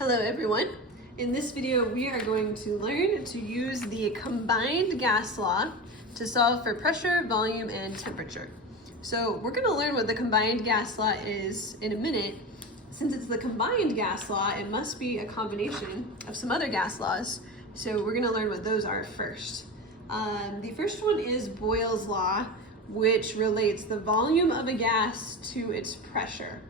Hello everyone. In this video we are going to learn to use the combined gas law to solve for pressure, volume, and temperature. So we're going to learn what the combined gas law is in a minute. Since it's the combined gas law, it must be a combination of some other gas laws. So we're going to learn what those are first. The first one is Boyle's law, which relates the volume of a gas to its pressure.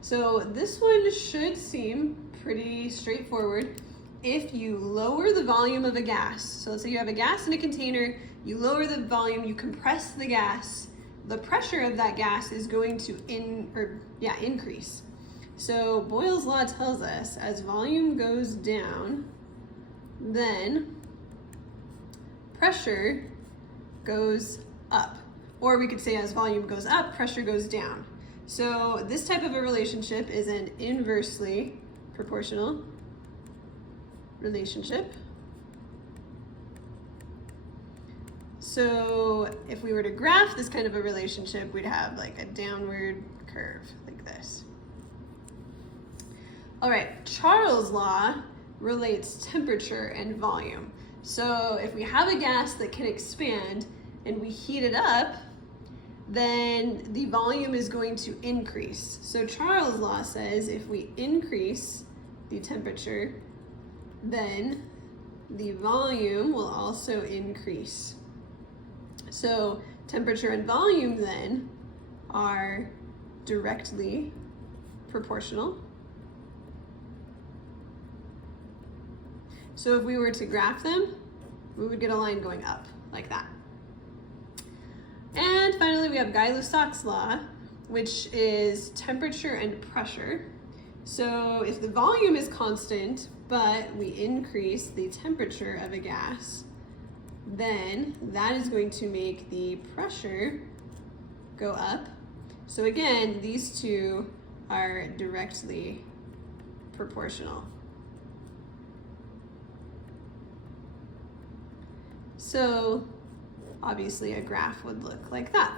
So this one should seem pretty straightforward. If you lower the volume of a gas, so let's say you have a gas in a container, you lower the volume, you compress the gas, the pressure of that gas is going to increase. So Boyle's law tells us as volume goes down, then pressure goes up. Or we could say as volume goes up, pressure goes down. So this type of a relationship is an inversely proportional relationship. So if we were to graph this kind of a relationship, we'd have like a downward curve like this. All right, Charles' law relates temperature and volume. So if we have a gas that can expand and we heat it up, then the volume is going to increase. So Charles' law says if we increase the temperature, then the volume will also increase. So temperature and volume then are directly proportional. So if we were to graph them, we would get a line going up like that. And finally, we have Gay-Lussac's law, which is temperature and pressure. So if the volume is constant, but we increase the temperature of a gas, then that is going to make the pressure go up. So again, these two are directly proportional. So obviously a graph would look like that.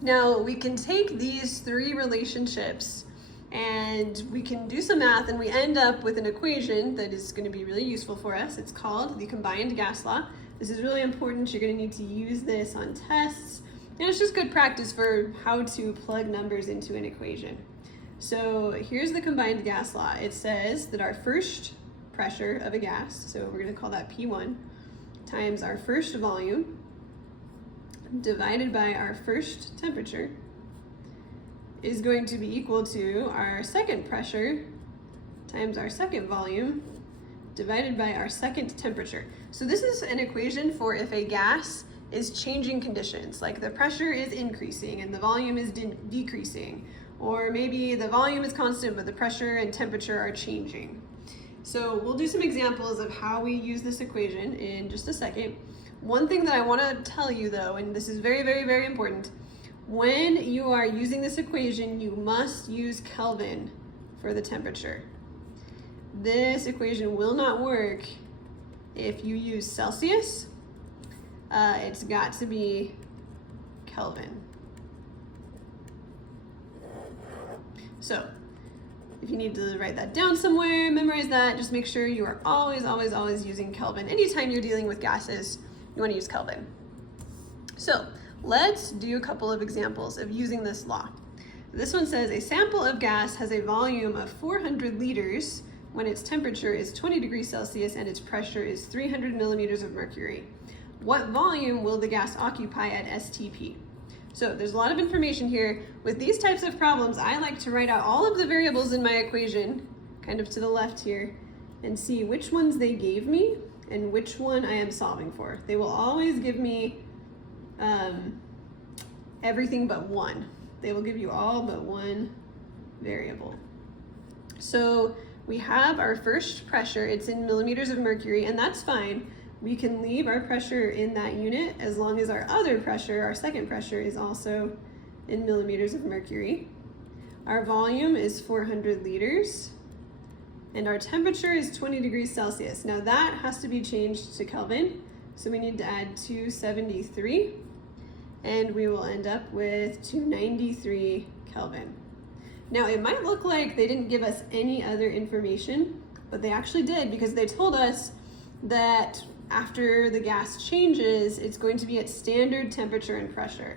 Now we can take these three relationships and we can do some math and we end up with an equation that is going to be really useful for us. It's called the combined gas law. This is really important. You're going to need to use this on tests, and it's just good practice for how to plug numbers into an equation. So here's the combined gas law. It says that our first pressure of a gas, so we're going to call that P1, times our first volume divided by our first temperature is going to be equal to our second pressure times our second volume divided by our second temperature. So this is an equation for if a gas is changing conditions, like the pressure is increasing and the volume is decreasing, or maybe the volume is constant but the pressure and temperature are changing. So we'll do some examples of how we use this equation in just a second. One thing that I want to tell you though, and this is very, very, very important, when you are using this equation, you must use Kelvin for the temperature. This equation will not work if you use Celsius. It's got to be Kelvin. So if you need to write that down somewhere, memorize that, just make sure you are always, always, always using Kelvin. Anytime you're dealing with gases, you want to use Kelvin. So let's do a couple of examples of using this law. This one says a sample of gas has a volume of 400 liters when its temperature is 20 degrees Celsius and its pressure is 300 millimeters of mercury. What volume will the gas occupy at STP? So there's a lot of information here. With these types of problems, I like to write out all of the variables in my equation, kind of to the left here, and see which ones they gave me and which one I am solving for. They will always give me everything but one. They will give you all but one variable. So we have our first pressure, it's in millimeters of mercury, and that's fine. We can leave our pressure in that unit as long as our other pressure, our second pressure, is also in millimeters of mercury. Our volume is 400 liters, and our temperature is 20 degrees Celsius. Now that has to be changed to Kelvin, so we need to add 273, and we will end up with 293 Kelvin. Now it might look like they didn't give us any other information, but they actually did, because they told us that after the gas changes, it's going to be at standard temperature and pressure.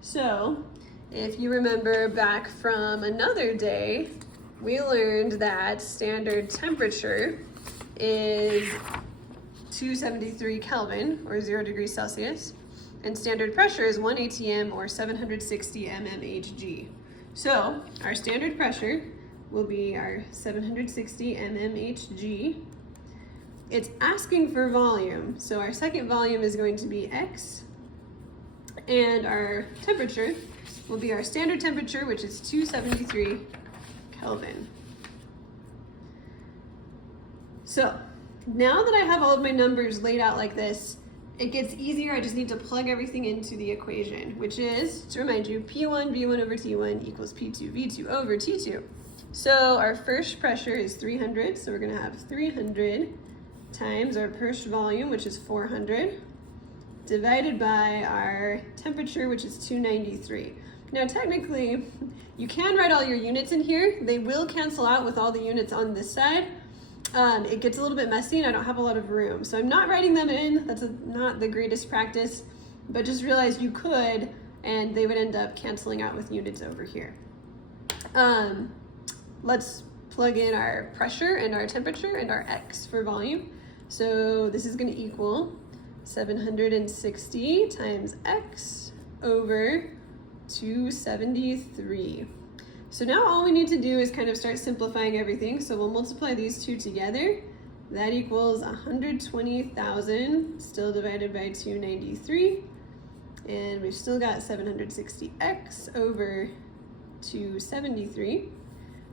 So if you remember back from another day, we learned that standard temperature is 273 Kelvin, or 0 degrees Celsius, and standard pressure is 1 atm, or 760 mmHg. So our standard pressure will be our 760 mmHg. It's asking for volume, so our second volume is going to be X, and our temperature will be our standard temperature, which is 273 Kelvin. So now that I have all of my numbers laid out like this, it gets easier. I just need to plug everything into the equation, which is, to remind you, P1 V1 over T1 equals P2 V2 over T2. So our first pressure is 300, so we're going to have 300 times our first volume, which is 400, divided by our temperature, which is 293. Now technically, you can write all your units in here. They will cancel out with all the units on this side. It gets a little bit messy and I don't have a lot of room. So I'm not writing them in. That's not the greatest practice, but just realize you could, and they would end up canceling out with units over here. Let's plug in our pressure and our temperature and our X for volume. So this is going to equal 760 times X over 273. So now all we need to do is kind of start simplifying everything. So we'll multiply these two together. That equals 120,000, still divided by 293. And we've still got 760x over 273.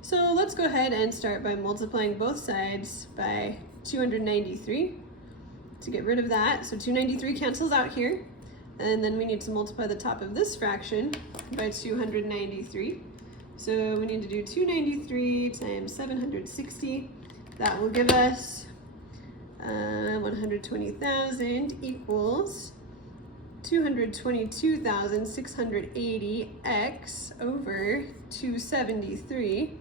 So let's go ahead and start by multiplying both sides by 293 to get rid of that. So 293 cancels out here. And then we need to multiply the top of this fraction by 293. So we need to do 293 times 760. That will give us 120,000 equals 222,680x over 273.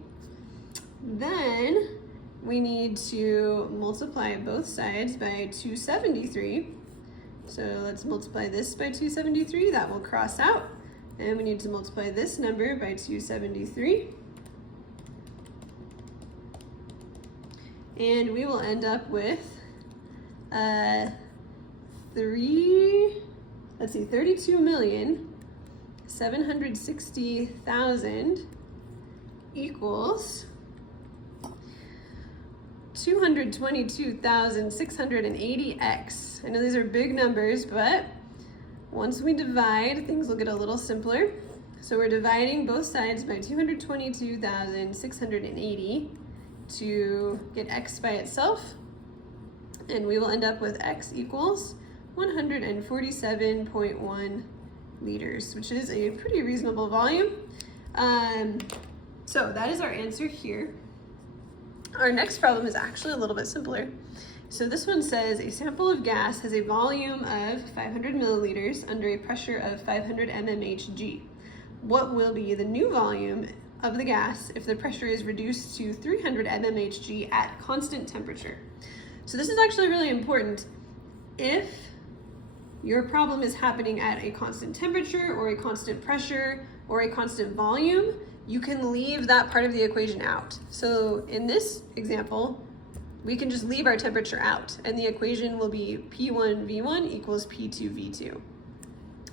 Then we need to multiply both sides by 273. So let's multiply this by 273. That will cross out. And we need to multiply this number by 273. And we will end up with 32,760,000 equals 222,680x. I know these are big numbers, but once we divide, things will get a little simpler. So we're dividing both sides by 222,680 to get x by itself. And we will end up with x equals 147.1 liters, which is a pretty reasonable volume. So that is our answer here. Our next problem is actually a little bit simpler. So this one says a sample of gas has a volume of 500 milliliters under a pressure of 500 mmHg. What will be the new volume of the gas if the pressure is reduced to 300 mmHg at constant temperature? So this is actually really important. If your problem is happening at a constant temperature or a constant pressure or a constant volume, you can leave that part of the equation out. So in this example, we can just leave our temperature out and the equation will be P1 V1 equals P2 V2.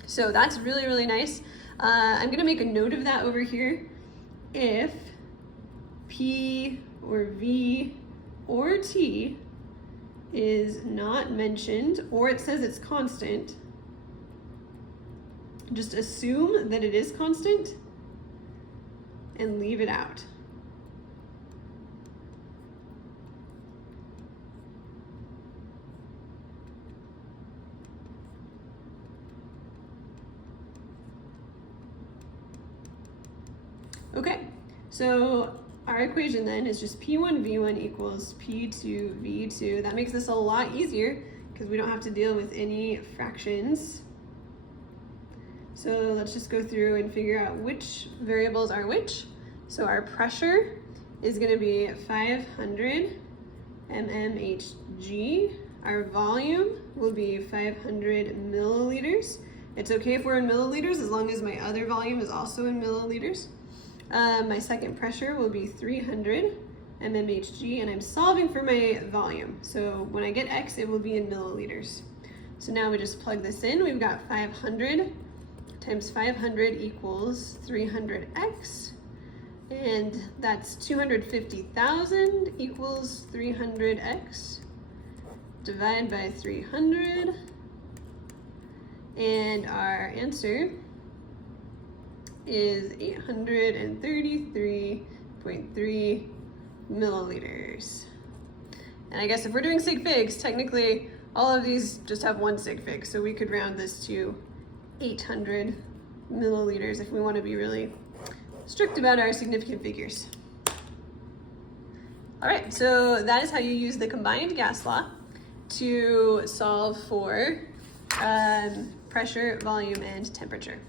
So that's really, really nice. I'm gonna make a note of that over here. If P or V or T is not mentioned, or it says it's constant, just assume that it is constant and leave it out. Okay, so our equation then is just P1 V1 equals P2 V2. That makes this a lot easier because we don't have to deal with any fractions. So let's just go through and figure out which variables are which. So our pressure is going to be 500 mmHg. Our volume will be 500 milliliters. It's okay if we're in milliliters as long as my other volume is also in milliliters. My second pressure will be 300 mmHg, and I'm solving for my volume. So when I get X, it will be in milliliters. So now we just plug this in. We've got 500 times 500 equals 300X, and that's 250,000 equals 300X. Divide by 300, and our answer is 833.3 milliliters. And I guess if we're doing sig figs, technically all of these just have one sig fig, so we could round this to 800 milliliters if we want to be really strict about our significant figures. All right, so that is how you use the combined gas law to solve for pressure, volume, and temperature.